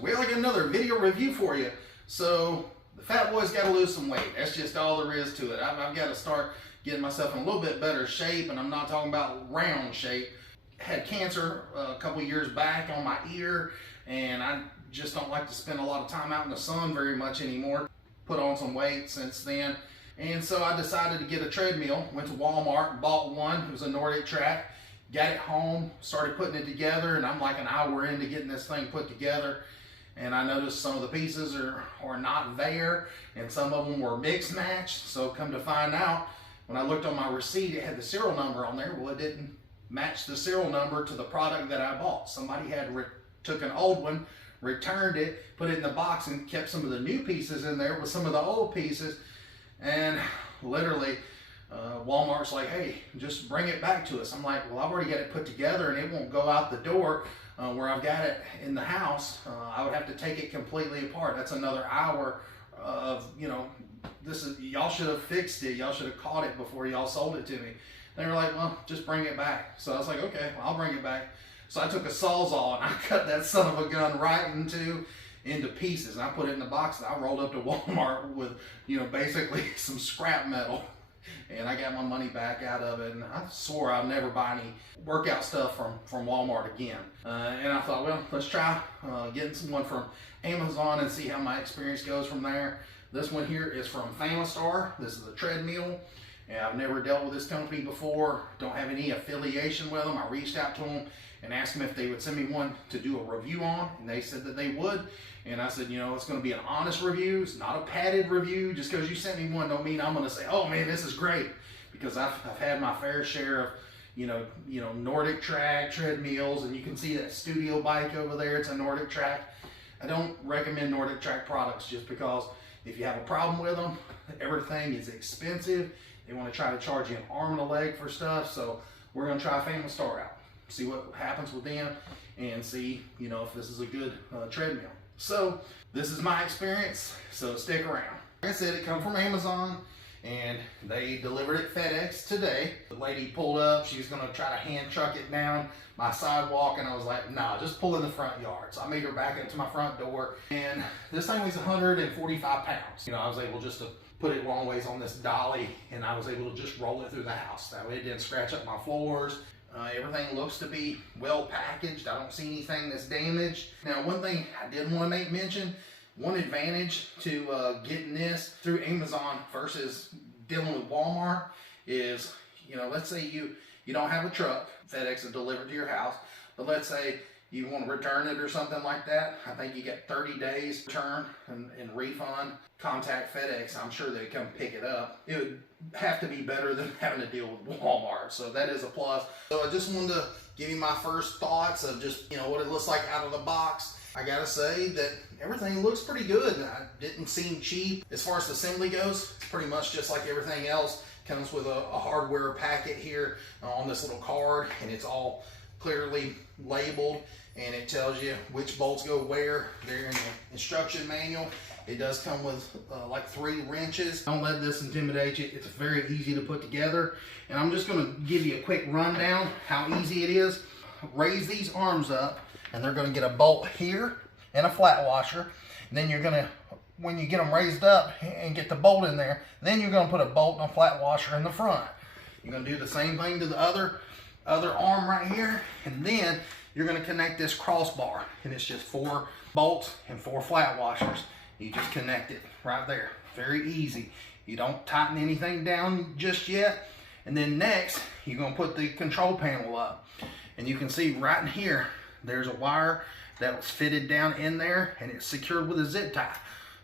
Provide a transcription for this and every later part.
We got another video review for you. So the fat boy's got to lose some weight. That's just all there is to it. I've got to start getting myself in a little bit better shape, and I'm not talking about round shape. Had cancer a couple years back on my ear, and I just don't like to spend a lot of time out in the sun very much anymore. Put on some weight since then, and so I decided to get a treadmill. Went to Walmart and bought one. It was a Nordic track. Got it home, started putting it together, and I'm like an hour into getting this thing put together, and I noticed some of the pieces are not there, and some of them were mixed matched. So come to find out, when I looked on my receipt, it had the serial number on there. Well, it didn't match the serial number to the product that I bought. Somebody had took an old one, returned it, put it in the box, and kept some of the new pieces in there with some of the old pieces, and literally Walmart's like, hey, just bring it back to us. I'm like, well, I've already got it put together and it won't go out the door where I've got it in the house. I would have to take it completely apart. That's another hour of, y'all should have fixed it. Y'all should have caught it before y'all sold it to me. They were like, well, just bring it back. So I was like, okay, well, I'll bring it back. So I took a Sawzall and I cut that son of a gun right into pieces. And I put it in the box, and I rolled up to Walmart with, basically some scrap metal. And I got my money back out of it, and I swore I'd never buy any workout stuff from Walmart again. And I thought, well, let's try getting someone from Amazon and see how my experience goes from there. This one here is from FAMISTAR. This is a treadmill, and I've never dealt with this company before. Don't have any affiliation with them. I reached out to them and asked them if they would send me one to do a review on, and they said that they would. And I said, it's going to be an honest review. It's not a padded review. Just because you sent me one don't mean I'm going to say, oh man, this is great, because I've had my fair share of Nordic track treadmills, and you can see that studio bike over there. It's a Nordic track. I don't recommend Nordic track products just because if you have a problem with them, everything is expensive. They want to try to charge you an arm and a leg for stuff. So we're going to try FAMISTAR out, see what happens with them, and see if this is a good treadmill. So this is my experience, so stick around. Like I said, it come from Amazon, and they delivered it FedEx today. The lady pulled up. She was going to try to hand truck it down my sidewalk, and I was like, nah, just pull in the front yard. So I made her back into my front door, and this thing weighs 145 pounds. I was able just to put it long ways on this dolly, and I was able to just roll it through the house. That way it didn't scratch up my floors. Everything looks to be well packaged. I don't see anything that's damaged. Now, one thing I did want to make mention, one advantage to getting this through Amazon versus dealing with Walmart is, let's say you don't have a truck, FedEx will deliver to your house, but let's say you want to return it or something like that. I think you get 30 days return and refund. Contact FedEx. I'm sure they come pick it up. It would have to be better than having to deal with Walmart. So that is a plus. So I just wanted to give you my first thoughts of just, what it looks like out of the box. I gotta say that everything looks pretty good. It didn't seem cheap. As far as the assembly goes, it's pretty much just like everything else. Comes with a hardware packet here on this little card, and it's all clearly labeled, and it tells you which bolts go where. They're in the instruction manual. It does come with like 3 wrenches. Don't let this intimidate you. It's very easy to put together, and I'm just going to give you a quick rundown how easy it is. Raise these arms up, and they're going to get a bolt here and a flat washer. And then you're going to, when you get them raised up and get the bolt in there, then you're going to put a bolt and a flat washer in the front. You're going to do the same thing to the other arm right here, and then you're going to connect this crossbar, and it's just 4 bolts and 4 flat washers. You just connect it right there. Very easy. You don't tighten anything down just yet. And then next, you're going to put the control panel up, and you can see right in here there's a wire that was fitted down in there, and it's secured with a zip tie.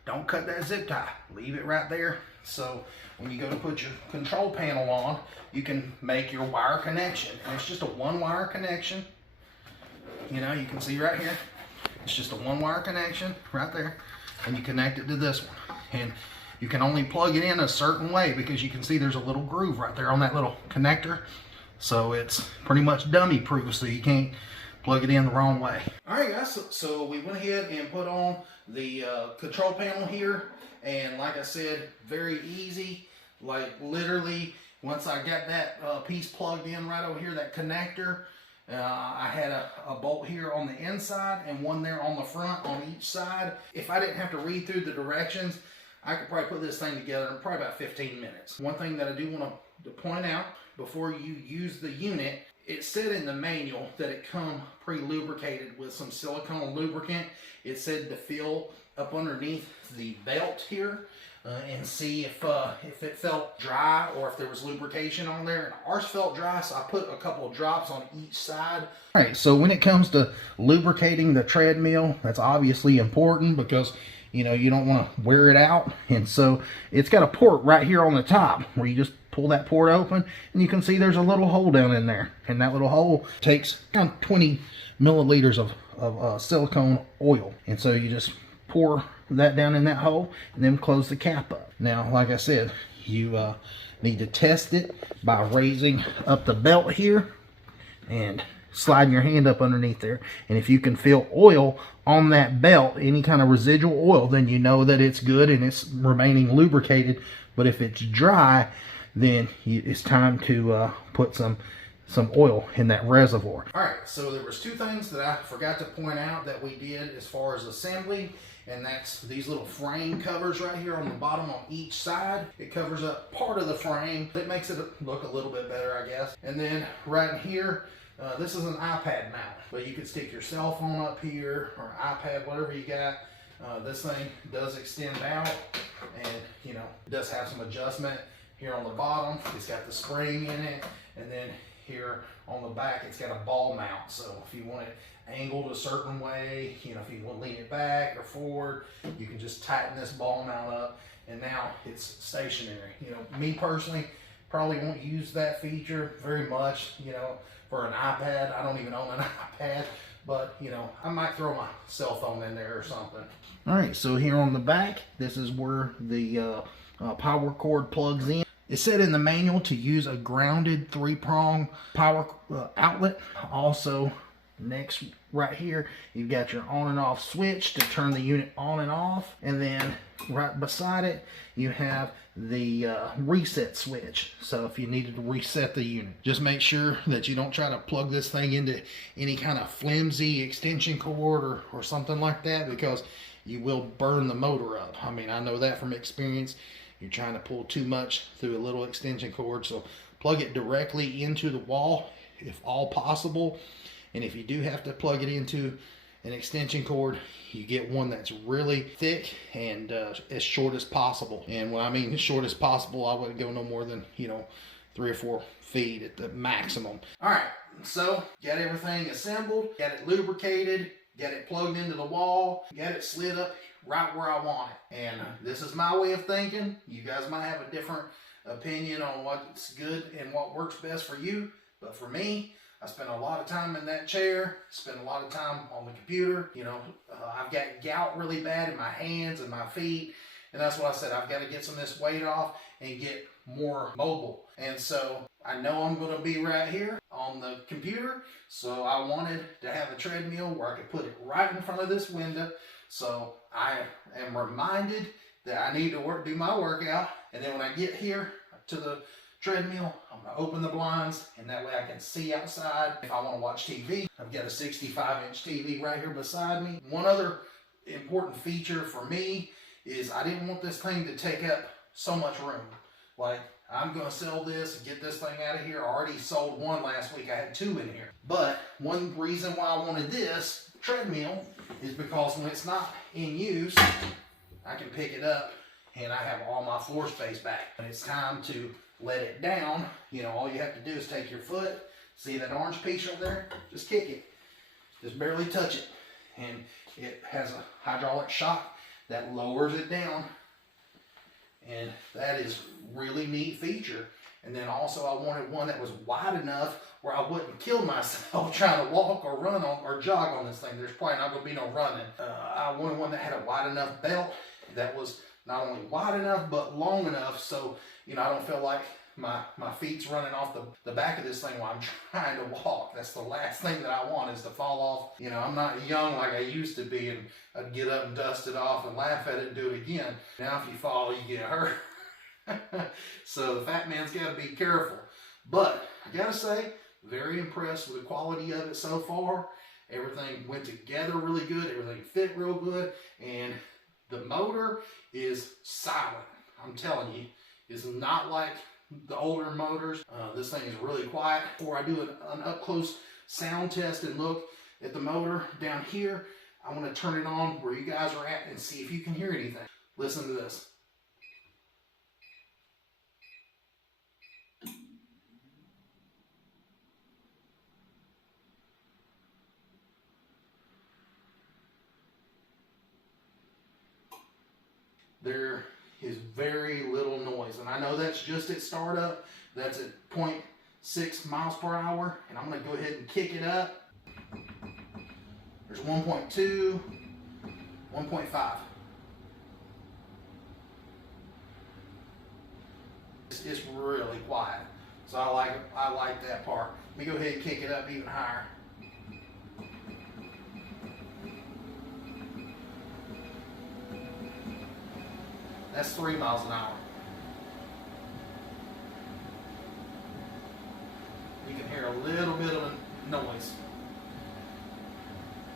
Don't cut that zip tie. Leave it right there. So when you go to put your control panel on, you can make your wire connection. And it's just a 1-wire connection. You can see right here, it's just a 1-wire connection right there. And you connect it to this one. And you can only plug it in a certain way, because you can see there's a little groove right there on that little connector. So it's pretty much dummy proof, so you can't plug it in the wrong way. All right, guys, so we went ahead and put on the control panel here, and like I said, very easy. Like literally, once I got that piece plugged in right over here, that connector, I had a bolt here on the inside and one there on the front on each side. If I didn't have to read through the directions, I could probably put this thing together in probably about 15 minutes. One thing that I do want to point out before you use the unit, it said in the manual that it come pre-lubricated with some silicone lubricant. It said to fill up underneath the belt here and see if it felt dry or if there was lubrication on there. And ours felt dry, so I put a couple of drops on each side. All right, so when it comes to lubricating the treadmill, that's obviously important because you know you don't want to wear it out. And so it's got a port right here on the top where you just pull that port open and you can see there's a little hole down in there, and that little hole takes around 20 milliliters of silicone oil. And so you just pour that down in that hole and then close the cap up. Now, like I said, you need to test it by raising up the belt here and sliding your hand up underneath there. And if you can feel oil on that belt, any kind of residual oil, then you know that it's good and it's remaining lubricated. But if it's dry, then it's time to put some oil in that reservoir. All right, so there was two things that I forgot to point out that we did as far as assembly, and that's these little frame covers right here on the bottom on each side. It covers up part of the frame. It makes it look a little bit better, I guess. And then right here, this is an iPad mount, but you could stick your cell phone up here or iPad, whatever you got. This thing does extend out, and you know, it does have some adjustment here on the bottom. It's got the spring in it, and then here on the back it's got a ball mount. So if you want it angled a certain way, you know, if you want to lean it back or forward, you can just tighten this ball mount up, and now it's stationary. You know, me personally probably won't use that feature very much, you know, for an iPad. I don't even own an iPad, but you know, I might throw my cell phone in there or something. All right, so here on the back, this is where the power cord plugs in. It said in the manual to use a grounded 3-prong power outlet. Also, next right here, you've got your on and off switch to turn the unit on and off. And then right beside it, you have the reset switch. So if you needed to reset the unit, just make sure that you don't try to plug this thing into any kind of flimsy extension cord or something like that, because you will burn the motor up. I mean, I know that from experience. You're trying to pull too much through a little extension cord, so plug it directly into the wall if all possible. And if you do have to plug it into an extension cord, you get one that's really thick and as short as possible. And when I mean as short as possible, I wouldn't go no more than, you know, 3 or 4 feet at the maximum. All right, so got everything assembled, got it lubricated, got it plugged into the wall, got it slid up right where I want it. And this is my way of thinking. You guys might have a different opinion on what's good and what works best for you. But for me, I spend a lot of time in that chair, spend a lot of time on the computer. You know, I've got gout really bad in my hands and my feet. And that's what I said. I've got to get some of this weight off and get more mobile. And so I know I'm going to be right here on the computer. So I wanted to have a treadmill where I could put it right in front of this window. So I am reminded that I need to do my workout. And then when I get here to the treadmill, I'm going to open the blinds, and that way I can see outside. If I want to watch TV, I've got a 65-inch TV right here beside me. One other important feature for me is I didn't want this thing to take up so much room. Like, I'm going to sell this and get this thing out of here. I already sold one last week. I had 2 in here. But one reason why I wanted this treadmill is because when it's not in use, I can pick it up and I have all my floor space back. When it's time to let it down, you know, all you have to do is take your foot, see that orange piece right there, just kick it. Just barely touch it. And it has a hydraulic shock that lowers it down. And that is really neat feature. And then also I wanted one that was wide enough where I wouldn't kill myself trying to walk or run on or jog on this thing. There's probably not going to be no running. I wanted one that had a wide enough belt that was not only wide enough but long enough, so you know I don't feel like my feet's running off the back of this thing while I'm trying to walk. That's the last thing that I want, is to fall off. You know, I'm not young like I used to be, and I'd get up and dust it off and laugh at it and do it again. Now if you fall, you get hurt. So the fat man's got to be careful. But I gotta say, Very impressed with the quality of it so far. Everything went together really good. Everything fit real good. And the motor is silent. I'm telling you, it's not like the older motors. This thing is really quiet. Before I do an up close sound test and look at the motor down here, I want to turn it on where you guys are at and see if you can hear anything. Listen to this. There is very little noise, and I know that's just at startup. That's at 0.6 miles per hour, and I'm going to go ahead and kick it up. There's 1.2, 1.5. It's really quiet, so I like that part. Let me go ahead and kick it up even higher. That's 3 miles an hour. You can hear a little bit of a noise.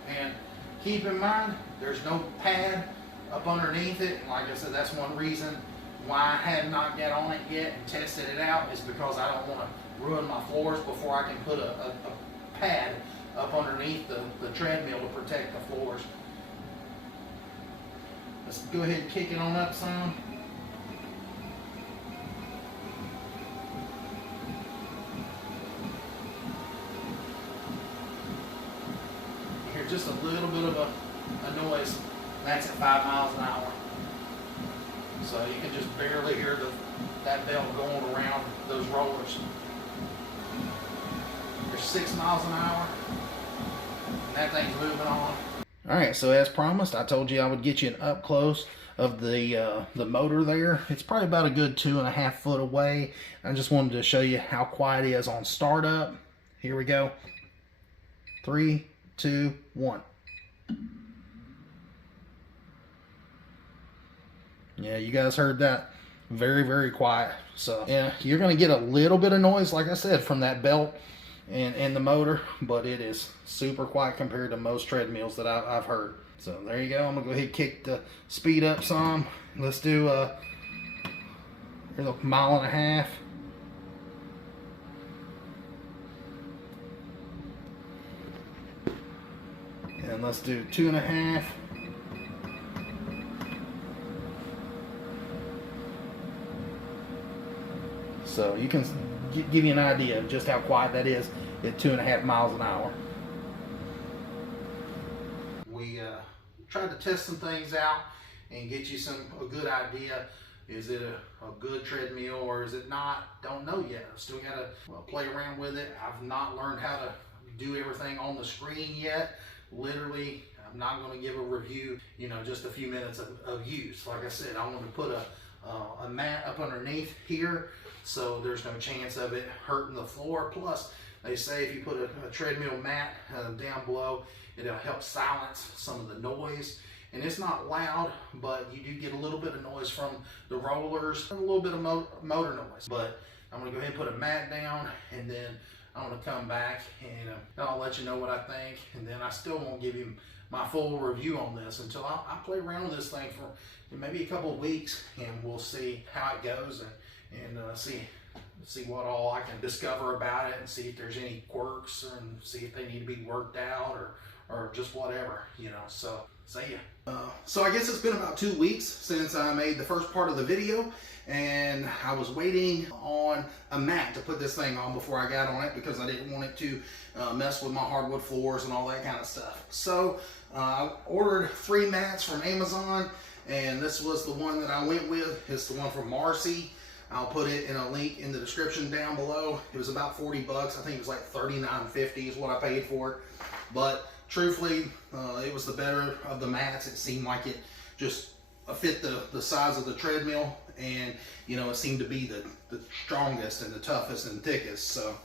And keep in mind, there's no pad up underneath it. Like I said, that's one reason why I have not got on it yet and tested it out, is because I don't want to ruin my floors before I can put a pad up underneath the treadmill to protect the floors. Let's go ahead and kick it on up some. You hear just a little bit of a noise. That's at 5 miles an hour. So you can just barely hear that belt going around those rollers. There's 6 miles an hour. And that thing's moving on. Alright, so as promised, I told you I would get you an up close of the motor there. It's probably about a good 2.5 foot away. I just wanted to show you how quiet it is on startup. Here we go. 3, 2, 1. Yeah, you guys heard that. Very, very quiet. So yeah, you're going to get a little bit of noise, like I said, from that belt and the motor, but it is super quiet compared to most treadmills that I've heard. So there you go. I'm gonna go ahead and kick the speed up some. Let's do here's a 1.5 miles. And let's do 2.5. So you can give you an idea of just how quiet that is at 2.5 miles an hour. We tried to test some things out and get you a good idea. Is it a good treadmill or is it not? Don't know yet. I've still got to play around with it. I've not learned how to do everything on the screen yet. Literally, I'm not going to give a review, just a few minutes of use. Like I said, I want to put a mat up underneath here, so there's no chance of it hurting the floor. Plus, they say if you put a treadmill mat down below, it'll help silence some of the noise. And it's not loud, but you do get a little bit of noise from the rollers and a little bit of motor noise. But I'm going to go ahead and put a mat down, and then I'm going to come back and I'll let you know what I think. And then I still won't give you my full review on this until I play around with this thing for maybe a couple of weeks, and we'll see how it goes and see what all I can discover about it, and see if there's any quirks and see if they need to be worked out or just whatever, so see ya. So I guess it's been about 2 weeks since I made the first part of the video, and I was waiting on a mat to put this thing on before I got on it because I didn't want it to mess with my hardwood floors and all that kind of stuff. So I ordered 3 mats from Amazon, and this was the one that I went with. It's the one from Marcy. I'll put it in a link in the description down below. It was about 40 bucks. I think it was like $39.50 is what I paid for it. But truthfully, it was the better of the mats. It seemed like it just fit the size of the treadmill, and it seemed to be the strongest and the toughest and thickest. So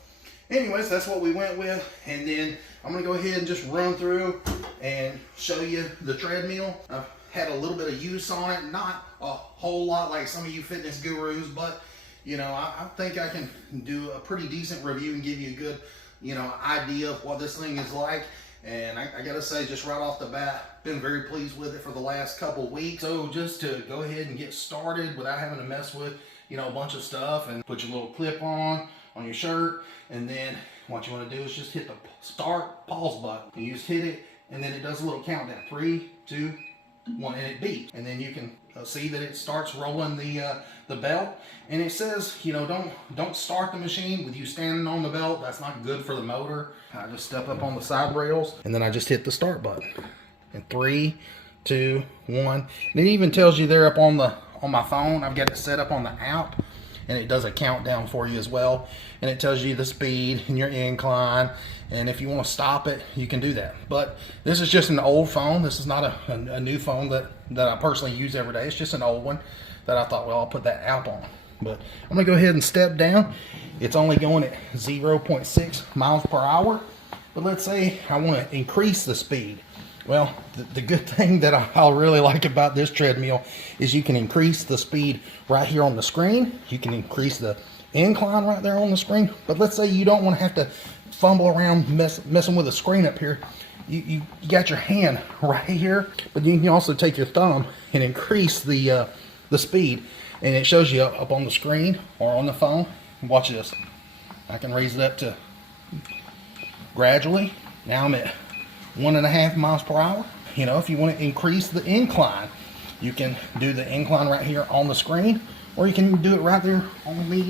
anyways, that's what we went with. And then I'm gonna go ahead and just run through and show you the treadmill. I've had a little bit of use on it, not a whole lot like some of you fitness gurus, but I think I can do a pretty decent review and give you a good idea of what this thing is like. And I gotta say, just right off the bat, been very pleased with it for the last couple weeks. So just to go ahead and get started without having to mess with, a bunch of stuff, and put your little clip on your shirt, and then what you want to do is just hit the start pause button. You just hit it, and then it does a little countdown, 3, 2, 1, and it beeps. And then you can see that it starts rolling the belt, and it says, don't start the machine with you standing on the belt. That's not good for the motor. I just step up on the side rails, and then I just hit the start button. And 3, 2, 1. And it even tells you there up on my phone. I've got it set up on the app, and it does a countdown for you as well. And it tells you the speed and your incline, and if you want to stop it, you can do that. But this is just an old phone. This is not a new phone that I personally use every day. It's just an old one that I thought, well, I'll put that app on. But I'm gonna go ahead and step down. It's only going at 0.6 miles per hour. But let's say I want to increase the speed. Well, the good thing that I really like about this treadmill is you can increase the speed right here on the screen. You can increase the incline right there on the screen. But let's say you don't want to have to fumble around messing with the screen up here. You got your hand right here, but you can also take your thumb and increase the speed. And it shows you up on the screen or on the phone. Watch this. I can raise it up to gradually. Now I'm at 1.5 miles per hour. If you want to increase the incline, you can do the incline right here on the screen, or you can do it right there on the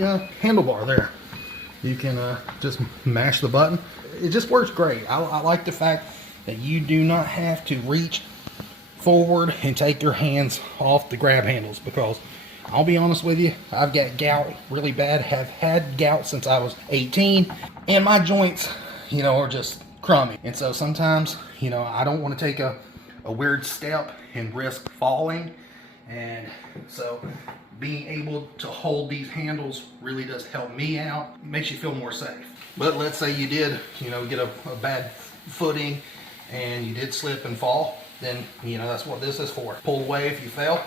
handlebar there. You can just mash the button. It just works great. I like the fact that you do not have to reach forward and take your hands off the grab handles, because I'll be honest with you, I've got gout really bad, have had gout since I was 18, and my joints, are just crummy. And so sometimes, I don't want to take a weird step and risk falling. And so being able to hold these handles really does help me out. It makes you feel more safe. But let's say you did, get a bad footing and you did slip and fall, then, that's what this is for. Pull away if you fell,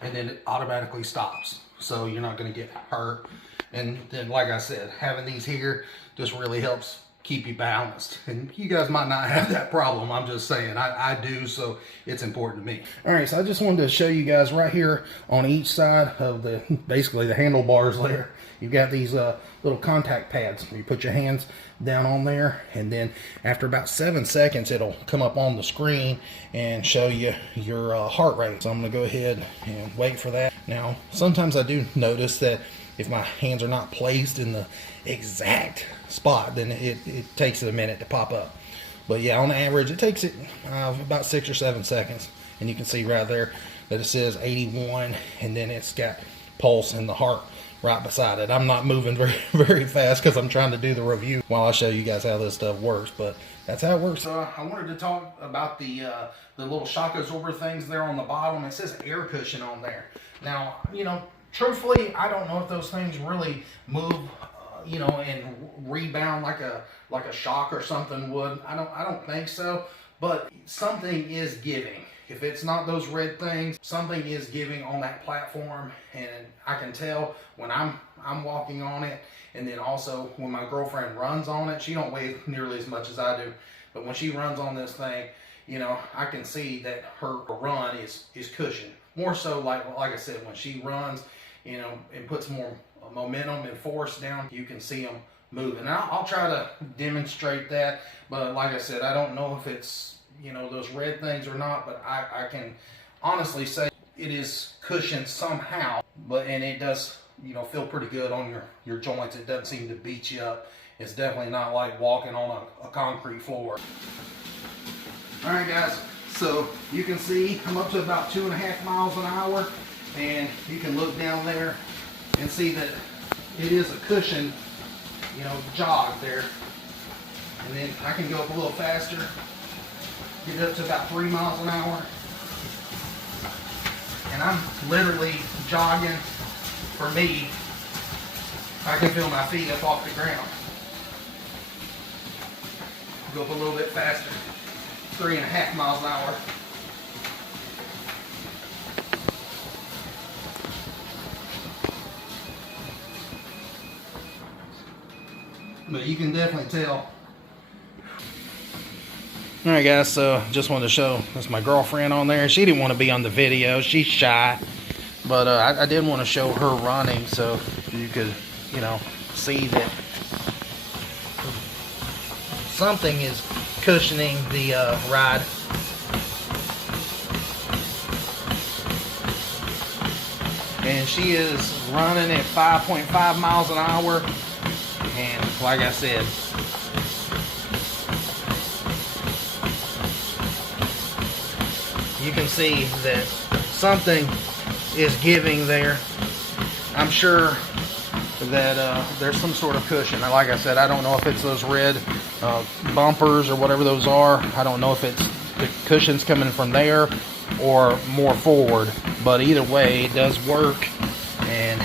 and then it automatically stops. So you're not going to get hurt. And then, like I said, having these here just really helps keep you balanced. And you guys might not have that problem. I'm just saying, I do, so it's important to me. All right, so I just wanted to show you guys right here on each side of basically the handlebars there. You've got these little contact pads. You put your hands down on there, and then after about 7 seconds, it'll come up on the screen and show you your heart rate. So I'm gonna go ahead and wait for that. Now, sometimes I do notice that if my hands are not placed in the exact spot, then it takes it a minute to pop up. But yeah, on average, it takes it about 6 or 7 seconds. And you can see right there that it says 81, and then it's got pulse and the heart right beside it. I'm not moving very fast because I'm trying to do the review while I show you guys how this stuff works, but that's how it works. I wanted to talk about the little shock absorber things there on the bottom. It says air cushion on there. Now, truthfully, I don't know if those things really move, and rebound like a shock or something would. I don't think so, but something is giving. If it's not those red things, something is giving on that platform, and I can tell when I'm walking on it, and then also when my girlfriend runs on it. She don't weigh nearly as much as I do, but when she runs on this thing, I can see that her run is cushioned. More so, like I said, when she runs, and puts more momentum and force down, you can see them moving. I'll try to demonstrate that, but like I said, I don't know if it's those red things or not, but I can honestly say it is cushioned somehow, and it does feel pretty good on your joints. It doesn't seem to beat you up. It's definitely not like walking on a concrete floor. All right, guys, so you can see I'm up to about 2.5 miles an hour, and you can look down there and see that it is a cushioned jog there. And then I can go up a little faster, get up to about 3 miles an hour, and I'm literally jogging. For me, I can feel my feet up off the ground. Go up a little bit faster, 3.5 miles an hour. but you can definitely tell. All right, guys, so just wanted to show, that's my girlfriend on there. She didn't want to be on the video. She's shy, but I did want to show her running so you could, you know, see that something is cushioning the ride. And she is running at 5.5 miles an hour, and like I said, you can see that something is giving there. I'm sure that there's some sort of cushion. Like I said, I don't know if it's those red bumpers or whatever those are. I don't know if it's the cushions coming from there or more forward, but either way it does work, and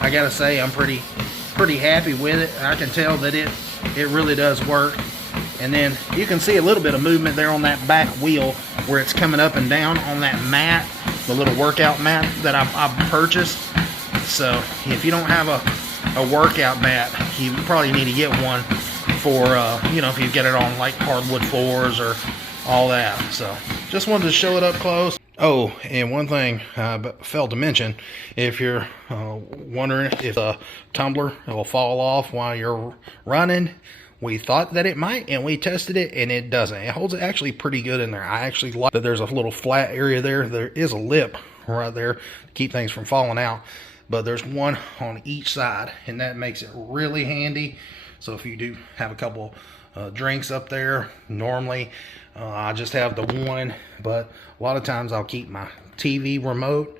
I gotta say I'm pretty happy with it. I can tell that it really does work. And then you can see a little bit of movement there on that back wheel where it's coming up and down on that mat, the little workout mat that I've purchased. So if you don't have a workout mat, you probably need to get one for, you know, if you get it on like hardwood floors or all that. So just wanted to show it up close. Oh, and one thing I failed to mention, if you're wondering if the tumbler will fall off while you're running, we thought that it might, and we tested it, and it doesn't. It holds it actually pretty good in there. I actually like that there's a little flat area there. There is a lip right there to keep things from falling out, but there's one on each side, and that makes it really handy. So if you do have a couple drinks up there, normally I just have the one, but a lot of times I'll keep my TV remote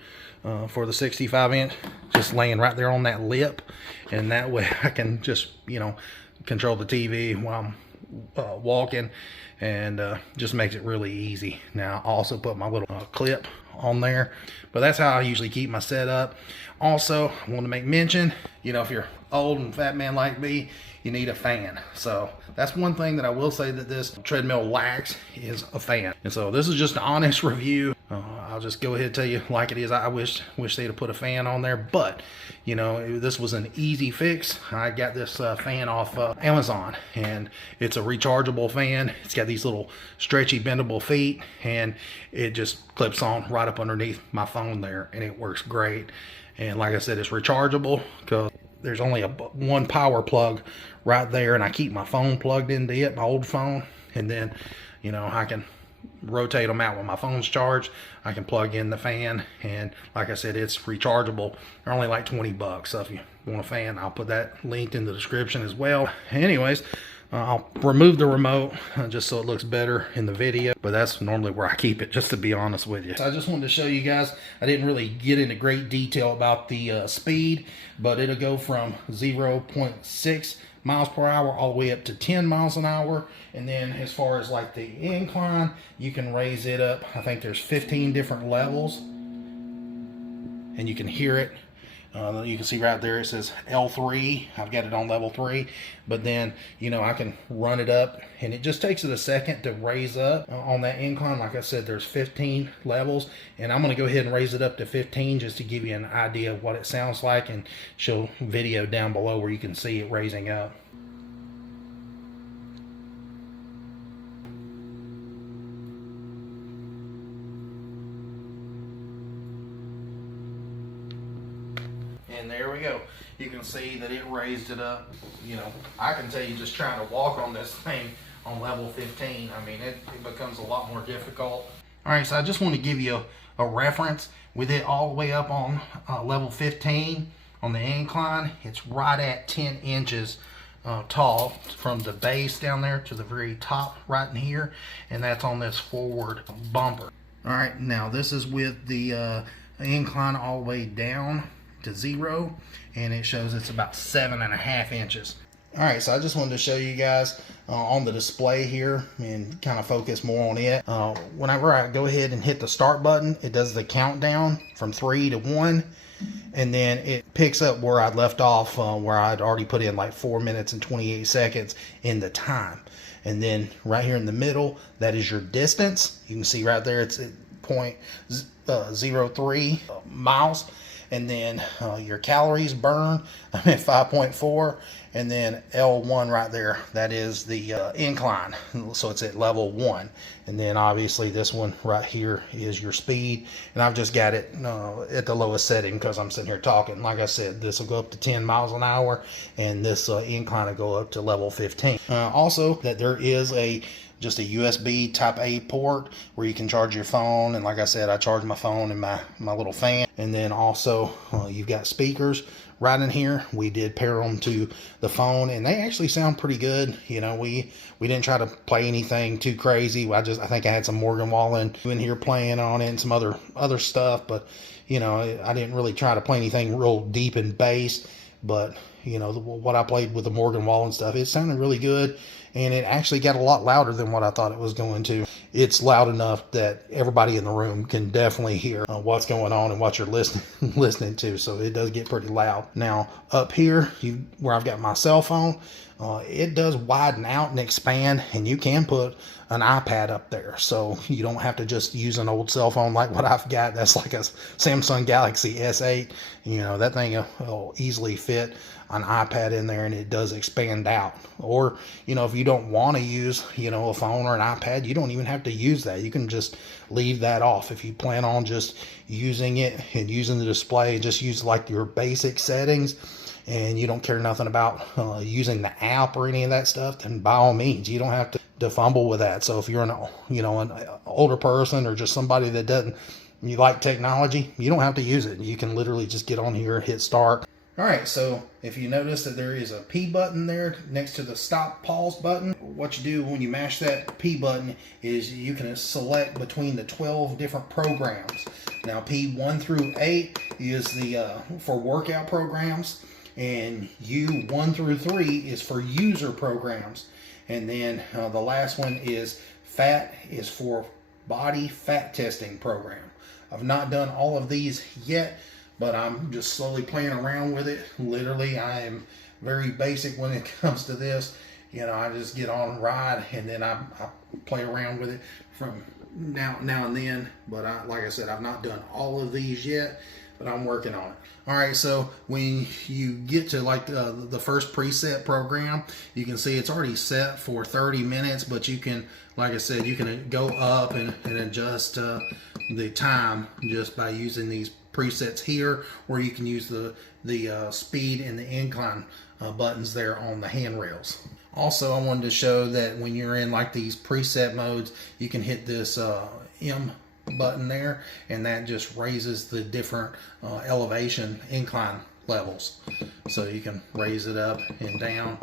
for the 65-inch just laying right there on that lip, and that way I can just, you know, control the TV while I'm walking, and just makes it really easy. Now I also put my little clip on there, but that's how I usually keep my setup. Also, I want to make mention, you know, if you're old and fat man like me, you need a fan. So that's one thing that I will say that this treadmill lacks, is a fan. And so this is just an honest review. I'll just go ahead and tell you like it is. I wish they'd have put a fan on there, but you know, this was an easy fix. I got this fan off Amazon, and it's a rechargeable fan. It's got these little stretchy bendable feet, and it just clips on right up underneath my phone there, and it works great. And like I said, it's rechargeable because there's only one power plug right there, and I keep my phone plugged into it, my old phone, and then, you know, I can rotate them out when my phone's charged. I can plug in the fan, and like I said, it's rechargeable. They're only like 20 bucks. So if you want a fan, I'll put that linked in the description as well. Anyways, I'll remove the remote just so it looks better in the video, but that's normally where I keep it, just to be honest with you. So I just wanted to show you guys, I didn't really get into great detail about the speed, but it'll go from 0.6 miles per hour all the way up to 10 miles an hour. And then as far as like the incline, you can raise it up. I think there's 15 different levels, and you can hear it. You can see right there it says L3. I've got it on level 3, but then, you know, I can run it up, and it just takes it a second to raise up on that incline. Like I said, there's 15 levels, and I'm going to go ahead and raise it up to 15 just to give you an idea of what it sounds like, and show video down below where you can see it raising up. And there we go. You can see that it raised it up. You know, I can tell you, just trying to walk on this thing on level 15, I mean, it becomes a lot more difficult. All right, so I just want to give you a reference. With it all the way up on level 15 on the incline, it's right at 10 inches tall from the base down there to the very top right in here, and that's on this forward bumper. All right, now this is with the incline all the way down to 0, and it shows it's about 7.5 inches. All right, so I just wanted to show you guys on the display here and kind of focus more on it. Whenever I go ahead and hit the start button, it does the countdown from 3 to 1, and then it picks up where I left off, where I'd already put in like 4 minutes and 28 seconds in the time. And then right here in the middle, that is your distance. You can see right there, it's at .03 miles. And then your calories burn, I'm at 5.4. And then L1 right there, that is the incline. So it's at level 1. And then obviously this one right here is your speed. And I've just got it at the lowest setting because I'm sitting here talking. Like I said, this will go up to 10 miles an hour, and this incline will go up to level 15. Also, that there is just a USB type A port where you can charge your phone. And like I said, I charge my phone and my little fan. And then also you've got speakers right in here. We did pair them to the phone, and they actually sound pretty good. You know, we didn't try to play anything too crazy. I think I had some Morgan Wallen in here playing on it and some other stuff, but you know, I didn't really try to play anything real deep in bass. But you know, what I played with the Morgan Wallen stuff, it sounded really good, and it actually got a lot louder than what I thought it was going to. It's loud enough that everybody in the room can definitely hear what's going on and what you're listening to. So it does get pretty loud. Now up here, where I've got my cell phone, it does widen out and expand, and you can put an iPad up there, so you don't have to just use an old cell phone like what I've got. That's like a Samsung Galaxy S8. You know, that thing will easily fit an iPad in there, and it does expand out. Or, you know, if you don't want to use, you know, a phone or an iPad, you don't even have to use that. You can just leave that off. If you plan on just using it and using the display, just use like your basic settings, and you don't care nothing about using the app or any of that stuff, then by all means, you don't have to fumble with that. So if you're an older person, or just somebody that you like technology, you don't have to use it. You can literally just get on here, hit start. All right, so if you notice that there is a P button there next to the stop pause button, what you do when you mash that P button is you can select between the 12 different programs. Now P1 through 8 is the for workout programs, and U1 through 3 is for user programs. And then the last one is FAT, is for body fat testing program. I've not done all of these yet, but I'm just slowly playing around with it. Literally, I am very basic when it comes to this. You know, I just get on and ride, and then I play around with it from now and then. But like I said, I've not done all of these yet, but I'm working on it. All right, so when you get to like the first preset program, you can see it's already set for 30 minutes, but you can, like I said, you can go up and adjust the time just by using these presets here, or you can use the speed and the incline buttons there on the handrails. Also, I wanted to show that when you're in like these preset modes, you can hit this M button there, and that just raises the different elevation incline levels. So you can raise it up and down,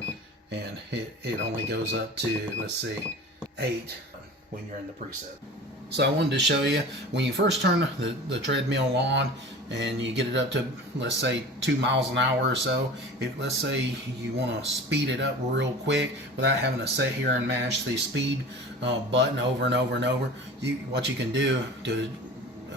and it only goes up to, let's see, 8 when you're in the preset. So I wanted to show you, when you first turn the treadmill on and you get it up to, let's say, 2 miles an hour or so, let's say you want to speed it up real quick without having to sit here and mash the speed button over and over and over, what you can do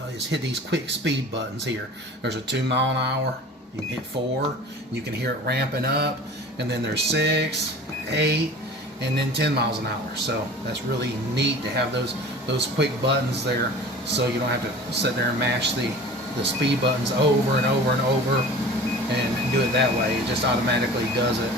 is hit these quick speed buttons here. There's a 2 mile an hour, you can hit 4, and you can hear it ramping up, and then there's 6, 8, and then 10 miles an hour. So that's really neat to have those quick buttons there, so you don't have to sit there and mash the speed buttons over and over and over and do it that way. It just automatically does it.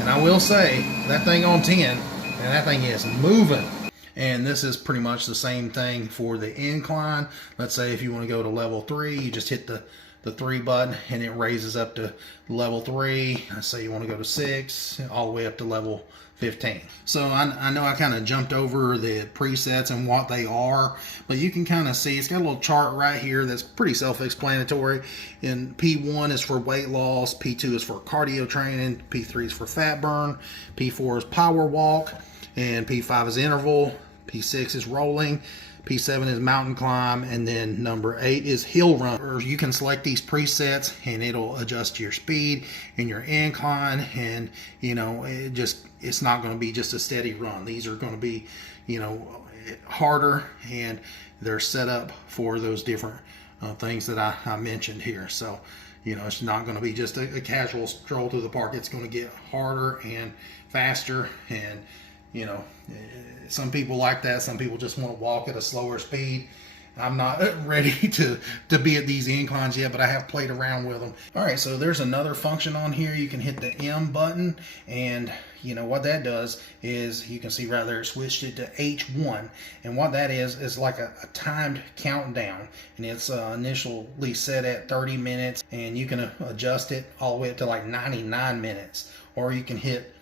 And I will say, that thing on 10, and that thing is moving. And this is pretty much the same thing for the incline. Let's say if you want to go to level 3, you just hit the 3 button, and it raises up to level 3. Let's say you want to go to 6, all the way up to level 15. So I know I kind of jumped over the presets and what they are, but you can kind of see it's got a little chart right here that's pretty self-explanatory. And P1 is for weight loss, P2 is for cardio training, P3 is for fat burn, P4 is power walk, and P5 is interval, P6 is rolling, P7 is mountain climb, and then number 8 is hill run. Or you can select these presets, and it'll adjust your speed and your incline, and you know, it's not going to be just a steady run. These are going to be, you know, harder, and they're set up for those different things that I mentioned here. So, you know, it's not going to be just a casual stroll through the park. It's going to get harder and faster, and you know, some people like that. Some people just want to walk at a slower speed. I'm not ready to be at these inclines yet, but I have played around with them. All right, so there's another function on here. You can hit the M button, and you know what that does is you can see right there it switched it to H1, and what that is like a timed countdown, and it's initially set at 30 minutes, and you can adjust it all the way up to like 99 minutes, or you can hit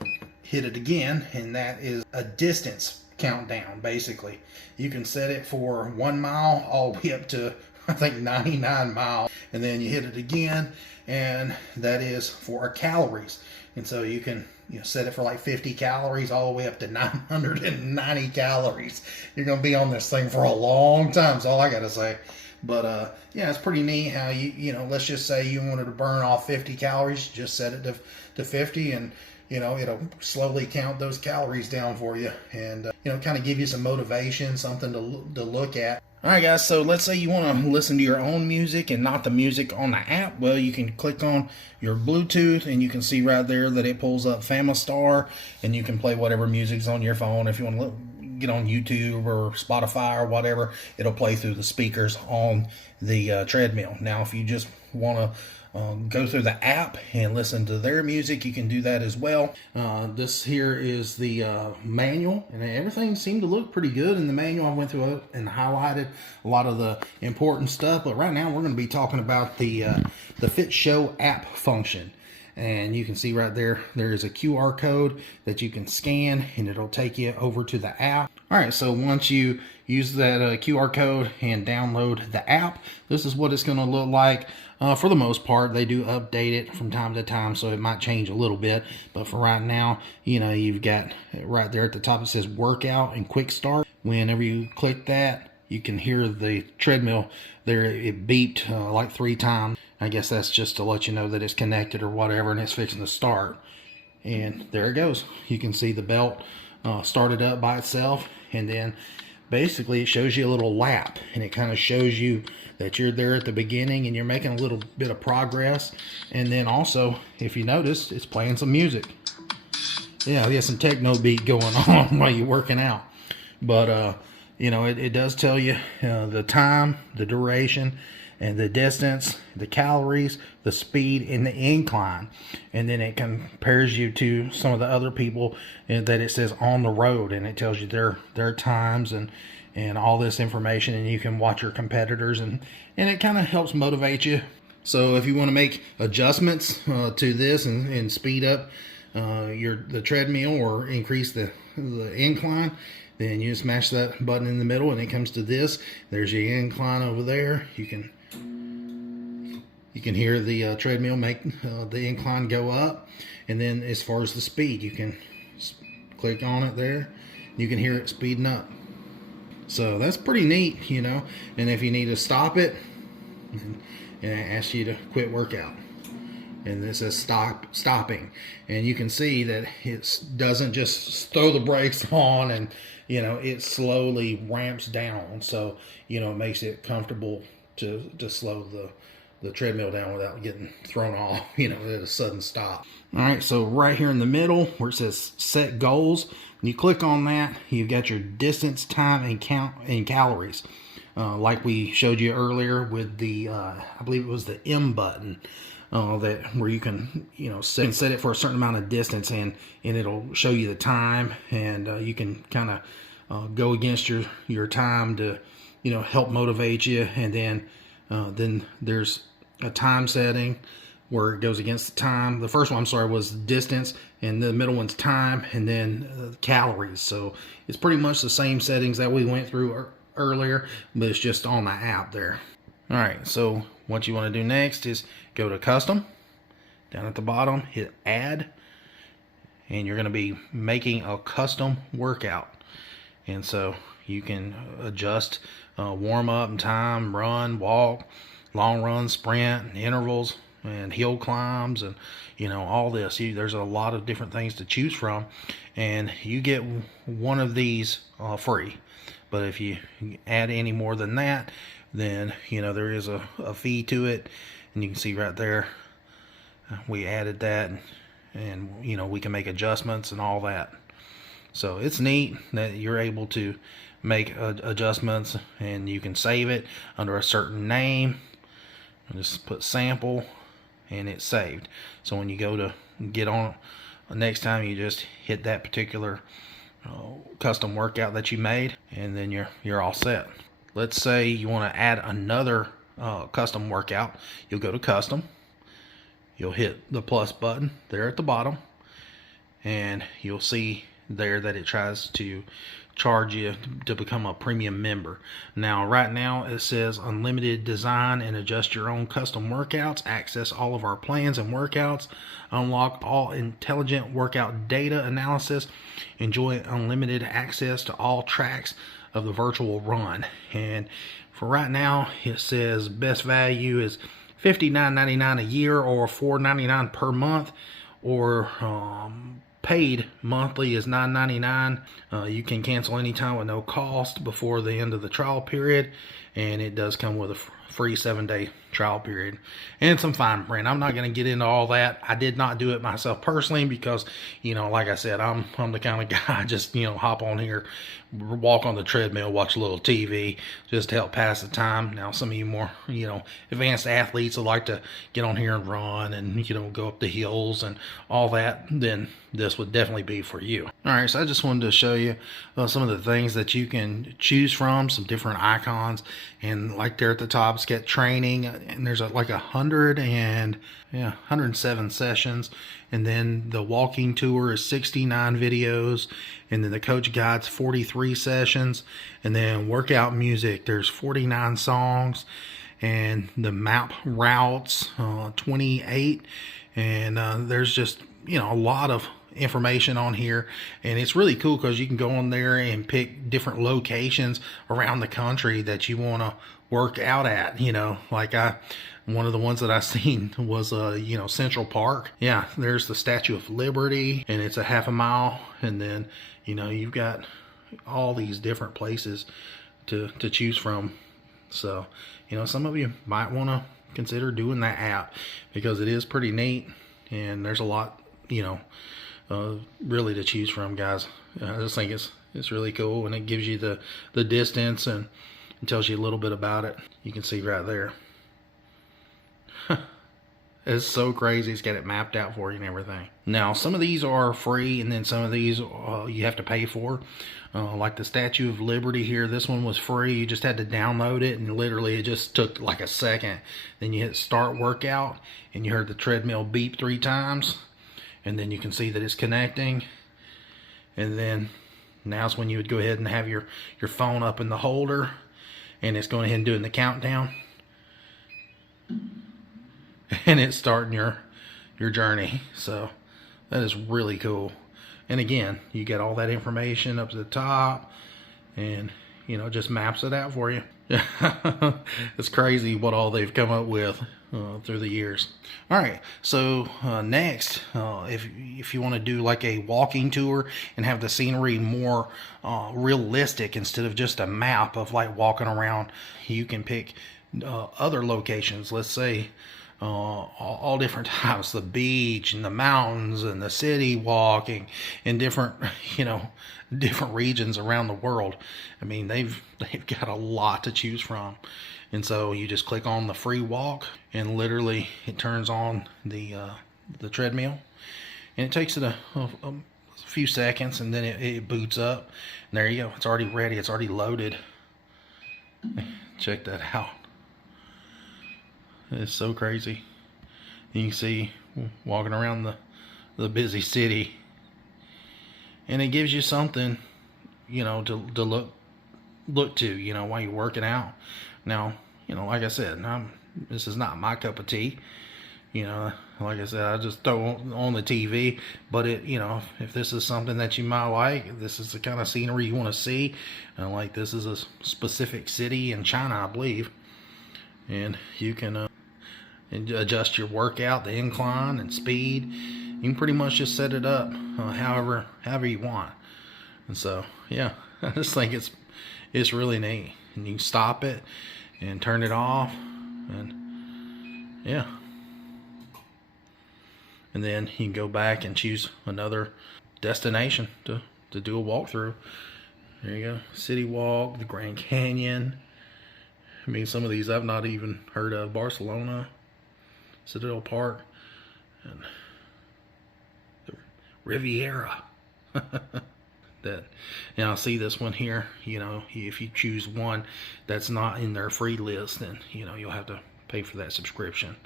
it again, and that is a distance countdown. Basically, you can set it for 1 mile all the way up to I think 99 miles, and then you hit it again, and that is for calories. And so you can set it for like 50 calories all the way up to 990 calories. You're gonna be on this thing for a long time. That's all I gotta say. But yeah, it's pretty neat how let's just say you wanted to burn off 50 calories, just set it to 50, and it'll slowly count those calories down for you, and kind of give you some motivation, something to look at. All right, guys, so let's say you want to listen to your own music and not the music on the app. Well, you can click on your Bluetooth, and you can see right there that it pulls up FAMISTAR, and you can play whatever music's on your phone. If you want to get on YouTube or Spotify or whatever, it'll play through the speakers on the treadmill. Now, if you just want to go through the app and listen to their music, you can do that as well. This here is the manual, and everything seemed to look pretty good in the manual. I went through it and highlighted a lot of the important stuff, but right now we're going to be talking about the Fit Show app function. And you can see right there is a QR code that you can scan, and it'll take you over to the app. All right, so once you use that QR code and download the app, this is what it's going to look like. For the most part, they do update it from time to time, so it might change a little bit. But for right now, you've got right there at the top, it says workout and quick start. Whenever you click that, you can hear the treadmill there. It beeped like 3 times. I guess that's just to let you know that it's connected or whatever, and it's fixing to start. And there it goes. You can see the belt started up by itself, and then basically it shows you a little lap, and it kind of shows you that you're there at the beginning and you're making a little bit of progress. And then also, if you notice, it's playing some music. Yeah, there's some techno beat going on while you're working out. But it does tell you the time, the duration, and the distance, the calories, the speed, and the incline. And then it compares you to some of the other people that it says on the road, and it tells you their times and all this information, and you can watch your competitors, and it kind of helps motivate you. So if you want to make adjustments to this and speed up the treadmill or increase the incline, then you just smash that button in the middle, and it comes to this. There's your incline over there. You can hear the treadmill make the incline go up. And then as far as the speed, you can click on it there. You can hear it speeding up. So that's pretty neat, And if you need to stop it, and it asks you to quit workout. And this says stopping. And you can see that it doesn't just throw the brakes on, and it slowly ramps down. So it makes it comfortable to slow the treadmill down without getting thrown off, at a sudden stop. All right, so right here in the middle where it says set goals, when you click on that, you've got your distance, time, and count and calories. Like we showed you earlier with the, I believe it was the M button, where you can, set it for a certain amount of distance, and it'll show you the time, and you can kind of go against your time to, help motivate you. And then there's a time setting where it goes against the time. The first one, was distance, and the middle one's time, and then calories. So it's pretty much the same settings that we went through earlier, but it's just on the app there. All right, so what you want to do next is go to custom, down at the bottom, hit add, and you're going to be making a custom workout. And so you can adjust warm up and time, run, walk, long run, sprint, intervals, and hill climbs, and all this. There's a lot of different things to choose from, and you get one of these free. But if you add any more than that, then there is a fee to it. And you can see right there, we added that, and we can make adjustments and all that. So it's neat that you're able to make adjustments, and you can save it under a certain name. Just put sample and it's saved. So when you go to get on next time, you just hit that particular custom workout that you made, and then you're all set. Let's say you want to add another custom workout. You'll go to custom, you'll hit the plus button there at the bottom, and you'll see there that it tries to charge you to become a premium member. Now right now it says unlimited design and adjust your own custom workouts, access all of our plans and workouts, unlock all intelligent workout data analysis, enjoy unlimited access to all tracks of the virtual run. And for right now it says best value is $59.99 a year or $4.99 per month, or paid monthly is $9.99. You can cancel anytime with no cost before the end of the trial period, and it does come with a free 7-day trial period and some fine print. I'm not going to get into all that. I did not do it myself personally because, like I said, I'm the kind of guy just hop on here, walk on the treadmill, watch a little TV, just to help pass the time. Now some of you more advanced athletes would like to get on here and run and go up the hills and all that, then this would definitely be for you. All right, so I just wanted to show you some of the things that you can choose from, some different icons, and like there at the top, it's got training, and there's like 107 sessions, and then the walking tour is 69 videos, and then the coach guides 43 sessions, and then workout music, there's 49 songs, and the map routes 28, and there's just a lot of information on here, and it's really cool because you can go on there and pick different locations around the country that you want to work out at. Like one of the ones that I seen was Central Park. Yeah, there's the Statue of Liberty, and it's a half a mile, and then you've got all these different places to choose from. So some of you might want to consider doing that app because it is pretty neat, and there's a lot really to choose from, guys. I just think it's really cool, and it gives you the distance and it tells you a little bit about it. You can see right there. It's so crazy. It's got it mapped out for you and everything. Now some of these are free, and then some of these you have to pay for. Like the Statue of Liberty here, this one was free. You just had to download it, and literally it just took like a second. Then you hit start workout, and you heard the treadmill beep 3 times, and then you can see that it's connecting. And then now's when you would go ahead and have your phone up in the holder, and it's going ahead and doing the countdown, and it's starting your journey. So that is really cool. And again, you get all that information up to the top, and just maps it out for you. It's crazy what all they've come up with through the years. All right, so next, if you want to do like a walking tour and have the scenery more realistic instead of just a map of like walking around, you can pick other locations. Let's say all different types, the beach and the mountains and the city walking in different different regions around the world. I mean, they've got a lot to choose from. And so you just click on the free walk, and literally it turns on the treadmill, and it takes it a few seconds, and then it boots up, and there you go. It's already ready. It's already loaded. Check that out. It's so crazy. You can see walking around the busy city, and it gives you something to look to while you're working out. Now like I said, this is not my cup of tea. Like I said, I just throw it on the TV, but if this is something that you might like, if this is the kind of scenery you want to see, like this is a specific city in China, I believe, and you can adjust your workout, the incline and speed. You can pretty much just set it up however you want. And so yeah, I just think it's really neat. And you can stop it and turn it off, and yeah, and then you can go back and choose another destination to do a walkthrough. There you go. City Walk, the Grand Canyon. I mean, some of these I've not even heard of. Barcelona, Citadel Park, and the Riviera. That, and I'll see this one here. You know, if you choose one that's not in their free list, then you know you'll have to pay for that subscription.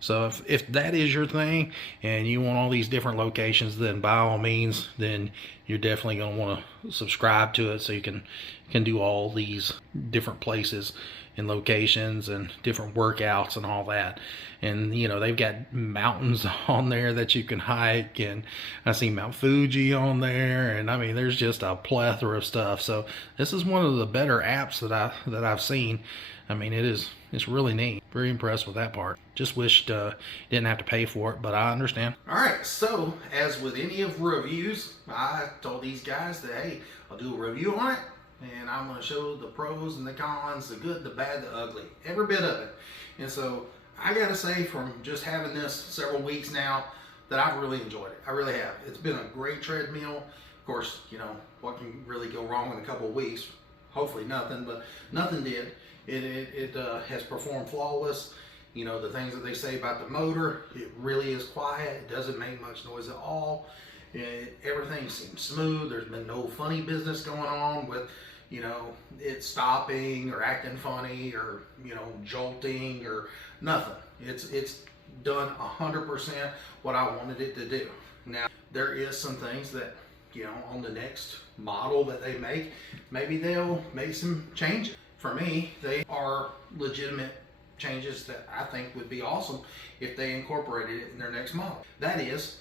So if that is your thing and you want all these different locations, then by all means, then you're definitely going to want to subscribe to it so you can do all these different places and locations and different workouts and all that. And you know, they've got mountains on there that you can hike, and I see Mount Fuji on there, and I mean there's just a plethora of stuff. So this is one of the better apps that I've seen. I mean, it's really neat. Very impressed with that part. Just wished didn't have to pay for it, but I understand. All right, so as with any of reviews, I told these guys that, hey, I'll do a review on it, and I'm going to show the pros and the cons, the good, the bad, the ugly, every bit of it. And so I got to say, from just having this several weeks now, that I've really enjoyed it. I really have. It's been a great treadmill. Of course, you know, what can really go wrong in a couple of weeks? Hopefully nothing, but nothing did. It has performed flawless. You know, the things that they say about the motor, it really is quiet. It doesn't make much noise at all. Everything seems smooth. There's been no funny business going on with, you know, it stopping or acting funny or, you know, jolting or nothing. It's done 100% what I wanted it to do. Now, there is some things that, you know, on the next model that they make, maybe they'll make some changes. For me, they are legitimate changes that I think would be awesome if they incorporated it in their next model. That is,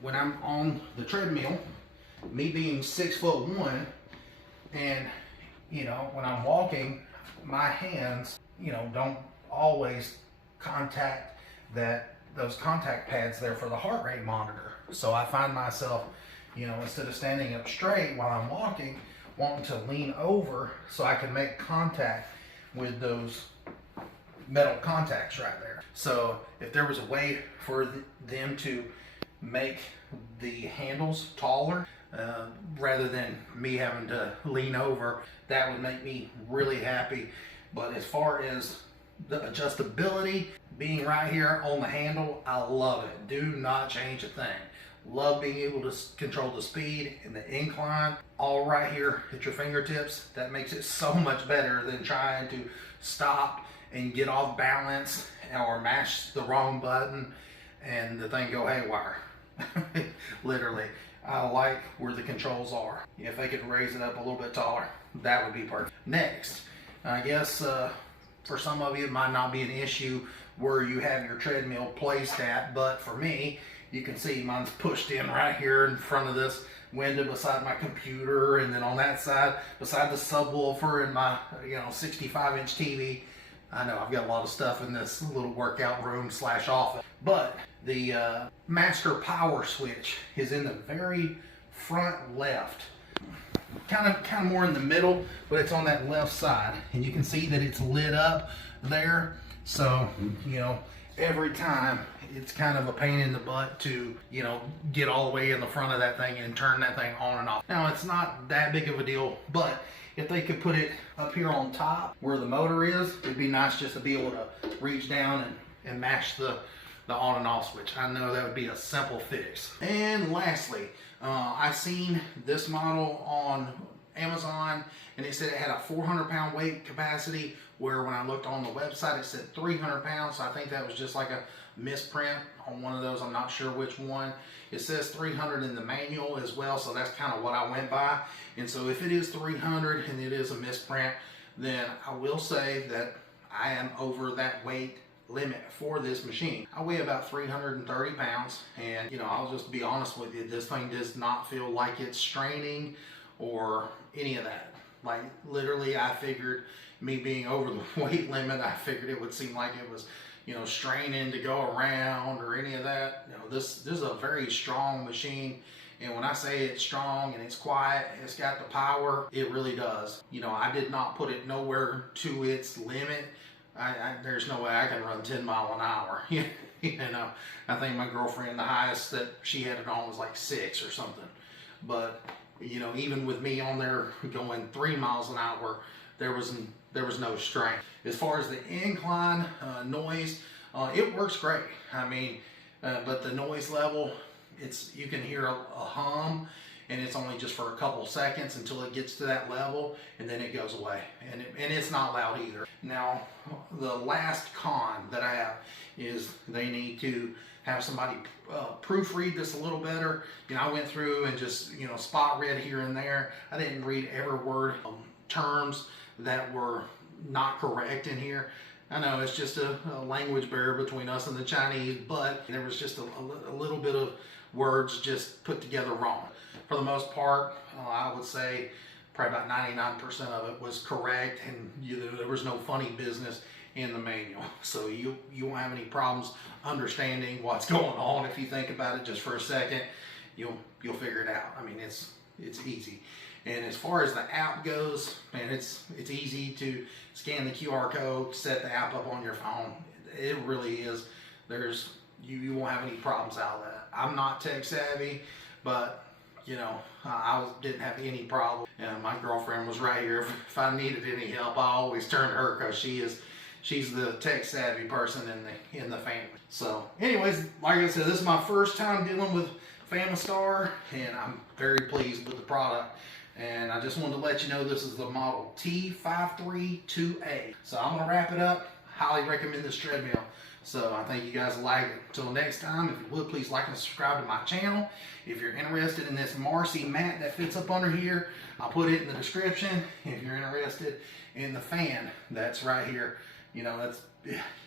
when I'm on the treadmill, me being 6'1", and you know, when I'm walking, my hands, you know, don't always contact those contact pads there for the heart rate monitor. So I find myself, you know, instead of standing up straight while I'm walking, wanting to lean over so I can make contact with those metal contacts right there. So if there was a way for them to make the handles taller, rather than me having to lean over, that would make me really happy. But as far as the adjustability, being right here on the handle, I love it. Do not change a thing. Love being able to control the speed and the incline all right here at your fingertips. That makes it so much better than trying to stop and get off balance or mash the wrong button and the thing go haywire. Literally, I like where the controls are. If they could raise it up a little bit taller, that would be perfect. Next, I guess for some of you it might not be an issue where you have your treadmill placed at, but for me, you can see mine's pushed in right here in front of this window beside my computer, and then on that side beside the subwoofer and my 65-inch TV. I know I've got a lot of stuff in this little workout room / office, but the master power switch is in the very front left, kind of more in the middle, but it's on that left side, and you can see that it's lit up there. So you know, every time it's kind of a pain in the butt to, you know, get all the way in the front of that thing and turn that thing on and off. Now, it's not that big of a deal, but if they could put it up here on top where the motor is, it'd be nice just to be able to reach down and mash the on and off switch. I know that would be a simple fix. And lastly, I seen this model on Amazon, and it said it had a 400-pound weight capacity, where when I looked on the website it said 300 pounds. So I think that was just like a misprint on one of those. I'm not sure which one. It says 300 in the manual as well, so that's kind of what I went by. And so if it is 300 and it is a misprint, then I will say that I am over that weight limit for this machine. I weigh about 330 pounds, and you know, I'll just be honest with you, this thing does not feel like it's straining or any of that. Like, literally, I figured, me being over the weight limit, I figured it would seem like it was, you know, straining to go around or any of that. You know, this is a very strong machine, and when I say it's strong and it's quiet, it's got the power, it really does. You know, I did not put it nowhere to its limit. There's no way I can run 10 miles an hour. You know, I think my girlfriend, the highest that she had it on was like 6 or something. But You know, even with me on there going 3 miles an hour, there was no strain. As far as the incline noise, it works great. I mean, but the noise level, you can hear a hum, and it's only just for a couple seconds until it gets to that level, and then it goes away. And it's not loud either. Now, the last con that I have is they need to have somebody proofread this a little better. You know, I went through and just, you know, spot read here and there. I didn't read every word, terms that were not correct in here. I know it's just a language barrier between us and the Chinese, but there was just a little bit of words just put together wrong. For the most part, I would say probably about 99% of it was correct, and there was no funny business in the manual. So you won't have any problems understanding what's going on. If you think about it just for a second, you'll figure it out. I mean, it's easy. And as far as the app goes, man, it's easy to scan the QR code, set the app up on your phone. It really is. You won't have any problems out of that. I'm not tech savvy, but you know, I didn't have any problem. And my girlfriend was right here. If I needed any help, I always turn to her because she's the tech savvy person in the family. So anyways, like I said, this is my first time dealing with FAMISTAR, and I'm very pleased with the product. And I just wanted to let you know this is the model T532A. So I'm gonna wrap it up. Highly recommend this treadmill. So I think you guys will like it. Until next time, if you would, please like and subscribe to my channel. If you're interested in this Marcy mat that fits up under here, I'll put it in the description. If you're interested in the fan that's right here, you know,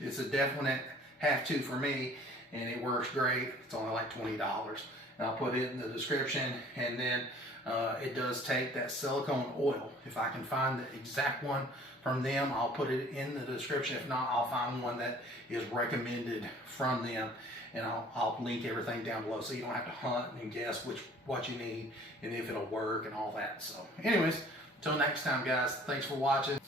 it's a definite have-to for me, and it works great. It's only like $20. And I'll put it in the description, and then it does take that silicone oil. If I can find the exact one from them, I'll put it in the description. If not, I'll find one that is recommended from them, and I'll link everything down below so you don't have to hunt and guess what you need and if it'll work and all that. So anyways, until next time, guys, thanks for watching.